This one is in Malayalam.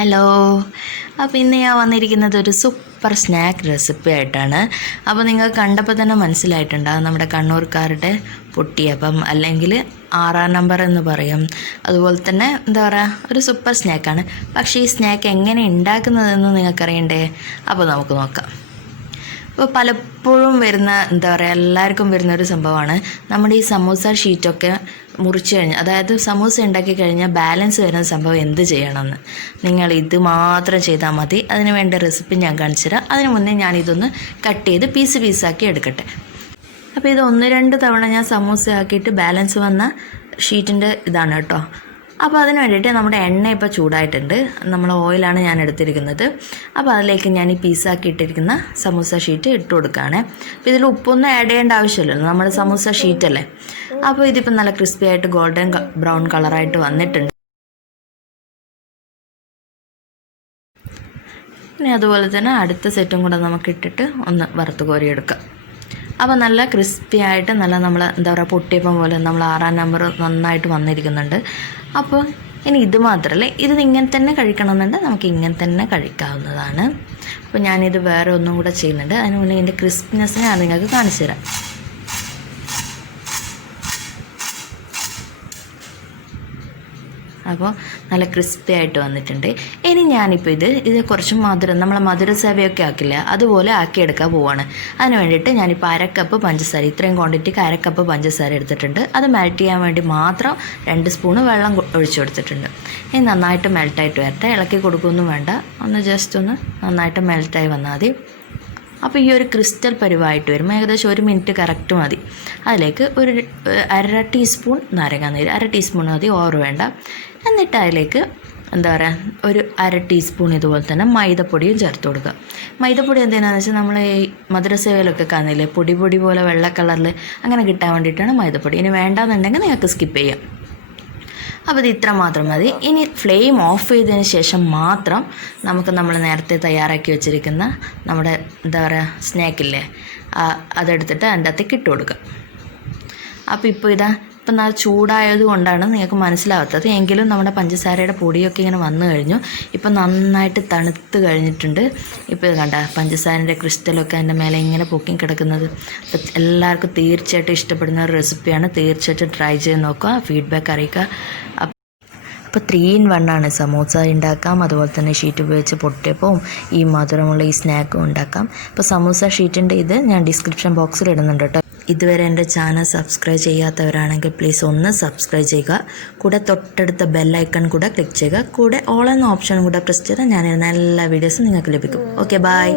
ഹലോ. അപ്പോൾ ഇന്ന് ഞാൻ വന്നിരിക്കുന്നത് ഒരു സൂപ്പർ സ്നാക്ക് റെസിപ്പി ആയിട്ടാണ്. അപ്പോൾ നിങ്ങൾക്ക് കണ്ടപ്പോൾ തന്നെ മനസ്സിലായിട്ടുണ്ടാകും, നമ്മുടെ കണ്ണൂർക്കാരുടെ പൊട്ടിയപ്പം അല്ലെങ്കിൽ 6 നമ്പർ എന്ന് പറയും. അതുപോലെ തന്നെ എന്താ പറയുക, ഒരു സൂപ്പർ സ്നാക്കാണ്. പക്ഷേ ഈ സ്നാക്ക് എങ്ങനെ ഉണ്ടാക്കുന്നതെന്ന് നിങ്ങൾക്കറിയണ്ടേ? അപ്പോൾ നമുക്ക് നോക്കാം. ഇപ്പോൾ പലപ്പോഴും വരുന്ന എന്താ പറയുക, എല്ലാവർക്കും വരുന്നൊരു സംഭവമാണ് നമ്മുടെ ഈ സമൂസ ഷീറ്റൊക്കെ മുറിച്ച് കഴിഞ്ഞ്, അതായത് സമൂസ ഉണ്ടാക്കി കഴിഞ്ഞാൽ ബാലൻസ് വരുന്ന സംഭവം എന്ത് ചെയ്യണമെന്ന്. നിങ്ങൾ ഇത് മാത്രം ചെയ്താൽ മതി. അതിന് വേണ്ട റെസിപ്പി ഞാൻ കാണിച്ചു തരാം. അതിന് മുന്നേ ഞാനിതൊന്ന് കട്ട് ചെയ്ത് പീസാക്കി എടുക്കട്ടെ. അപ്പോൾ ഇത് 1-2 തവണ ഞാൻ സമൂസ ആക്കിയിട്ട് ബാലൻസ് വന്ന ഷീറ്റിൻ്റെ ഇതാണ് കേട്ടോ. അപ്പോൾ അതിന് വേണ്ടിയിട്ട് നമ്മുടെ എണ്ണ ഇപ്പോൾ ചൂടായിട്ടുണ്ട്. നമ്മൾ ഓയിലാണ് ഞാൻ എടുത്തിരിക്കുന്നത്. അപ്പോൾ അതിലേക്ക് ഞാൻ ഈ പീസാക്കി ഇട്ടിരിക്കുന്ന സമൂസ ഷീറ്റ് ഇട്ട് കൊടുക്കുകയാണ്. അപ്പോൾ ഇതിൽ ഉപ്പൊന്നും ആഡ് ചെയ്യേണ്ട ആവശ്യമില്ലല്ലോ, നമ്മുടെ സമൂസ ഷീറ്റല്ലേ. അപ്പോൾ ഇതിപ്പോൾ നല്ല ക്രിസ്പി ആയിട്ട് ഗോൾഡൻ ബ്രൗൺ കളറായിട്ട് വന്നിട്ടുണ്ട്. ഇനി അതുപോലെ തന്നെ അടുത്ത സെറ്റും കൂടെ നമുക്ക് ഇട്ടിട്ട് ഒന്ന് വറുത്ത് കോരിയെടുക്കാം. അപ്പോൾ നല്ല ക്രിസ്പി ആയിട്ട് നല്ല നമ്മൾ എന്താ പറയുക, പൊട്ടിയപ്പം പോലെ നമ്മൾ 6 നമ്പർ നന്നായിട്ട് വന്നിരിക്കുന്നുണ്ട്. അപ്പോൾ ഇനി ഇത് മാത്രമല്ല, ഇത് ഇങ്ങനെ തന്നെ കഴിക്കണമെന്നുണ്ടെങ്കിൽ നമുക്ക് ഇങ്ങനെ തന്നെ കഴിക്കാവുന്നതാണ്. അപ്പോൾ ഞാനിത് വേറെ ഒന്നും കൂടെ ചെയ്യുന്നുണ്ട്. അതിന് മുന്നേ ഇതിൻ്റെ ക്രിസ്പിനെസ് ഞാൻ നിങ്ങൾക്ക് കാണിച്ചു തരാം. അപ്പോൾ നല്ല ക്രിസ്പി ആയിട്ട് വന്നിട്ടുണ്ട്. ഇനി ഞാനിപ്പോൾ ഇത് കുറച്ച് മധുരം, നമ്മളെ മധുര സേവയൊക്കെ ആക്കില്ല, അതുപോലെ ആക്കിയെടുക്കാൻ പോവാണ്. അതിന് വേണ്ടിയിട്ട് ഞാനിപ്പോൾ 1/2 കപ്പ് പഞ്ചസാര, ഇത്രയും ക്വാണ്ടിറ്റിക്ക് 1/2 കപ്പ് പഞ്ചസാര എടുത്തിട്ടുണ്ട്. അത് മെൽറ്റ് ചെയ്യാൻ വേണ്ടി മാത്രം 2 സ്പൂണ് വെള്ളം ഒഴിച്ചു കൊടുത്തിട്ടുണ്ട്. ഇനി നന്നായിട്ട് മെൽറ്റായിട്ട് വരട്ടെ. ഇളക്കി കൊടുക്കുകയൊന്നും വേണ്ട, ഒന്ന് ജസ്റ്റ് ഒന്ന് നന്നായിട്ട് മെൽറ്റായി വന്നാൽ മതി. അപ്പോൾ ഈ ഒരു ക്രിസ്റ്റൽ പരുവായിട്ട് വരും. ഏകദേശം 1 മിനിറ്റ് കറക്റ്റ് മതി. അതിലേക്ക് ഒരു 1/2 ടീസ്പൂൺ നാരങ്ങാനീര്, 1/2 ടീസ്പൂൺ മതി, ഓവർ വേണ്ട. എന്നിട്ട് അതിലേക്ക് എന്താ പറയുക, ഒരു 1/2 ടീസ്പൂൺ ഇതുപോലെ തന്നെ മൈദപ്പൊടിയും ചേർത്ത് കൊടുക്കുക. മൈദപ്പൊടി എന്തിനാണെന്ന് വെച്ചാൽ നമ്മൾ ഈ മധുരസേവയിലൊക്കെ കാണുന്നില്ലേ, പൊടി പോലെ വെള്ള കളറിൽ, അങ്ങനെ കിട്ടാൻ വേണ്ടിയിട്ടാണ് മൈദപ്പൊടി. ഇനി വേണ്ടാന്നുണ്ടെങ്കിൽ നിങ്ങൾക്ക് സ്കിപ്പ് ചെയ്യാം. അപ്പോൾ ഇത് ഇത്ര മാത്രം മതി. ഇനി ഫ്ലെയിം ഓഫ് ചെയ്തതിന് ശേഷം മാത്രം നമ്മൾ നേരത്തെ തയ്യാറാക്കി വെച്ചിരിക്കുന്ന നമ്മുടെ എന്താ പറയുക സ്നാക്കില്ലേ, അതെടുത്തിട്ട് അതിൻ്റെ അകത്തേക്ക് ഇട്ട് കൊടുക്കുക. അപ്പോൾ ഇപ്പം നല്ല ചൂടായത് കൊണ്ടാണ് നിങ്ങൾക്ക് മനസ്സിലാവാത്തത്. എങ്കിലും നമ്മുടെ പഞ്ചസാരയുടെ പൊടിയൊക്കെ ഇങ്ങനെ വന്നു കഴിഞ്ഞു. ഇപ്പം നന്നായിട്ട് തണുത്ത് കഴിഞ്ഞിട്ടുണ്ട്. ഇപ്പോൾ ഇത് കണ്ട പഞ്ചസാരൻ്റെ ക്രിസ്റ്റലൊക്കെ അതിൻ്റെ മേലെ ഇങ്ങനെ പൊക്കി കിടക്കുന്നത്. അപ്പോൾ എല്ലാവർക്കും തീർച്ചയായിട്ടും ഇഷ്ടപ്പെടുന്ന ഒരു റെസിപ്പിയാണ്. തീർച്ചയായിട്ടും ട്രൈ ചെയ്ത് നോക്കുക, ഫീഡ്ബാക്ക് അറിയിക്കുക. അപ്പോൾ 3 in 1 ആണ്. സമൂസ ഉണ്ടാക്കാം, അതുപോലെ തന്നെ ഷീറ്റ് ഉപയോഗിച്ച് പൊട്ടിയപ്പവും ഈ മധുരമുള്ള ഈ സ്നാക്കും ഉണ്ടാക്കാം. അപ്പോൾ സമൂസ ഷീറ്റിൻ്റെ ഇത് ഞാൻ ഡിസ്ക്രിപ്ഷൻ ബോക്സിൽ ഇടുന്നുണ്ട് കേട്ടോ. ഇതുവരെ എൻ്റെ ചാനൽ സബ്സ്ക്രൈബ് ചെയ്യാത്തവരാണെങ്കിൽ പ്ലീസ് ഒന്ന് സബ്സ്ക്രൈബ് ചെയ്യുക. കൂടെ തൊട്ടടുത്ത ബെല്ലൈക്കൺ കൂടെ ക്ലിക്ക് ചെയ്യുക. കൂടെ ഓൾ എന്ന ഓപ്ഷൻ കൂടെ പ്രസ് ചെയ്താൽ ഞാനിരുന്ന എല്ലാ വീഡിയോസും നിങ്ങൾക്ക് ലഭിക്കും. Okay, by.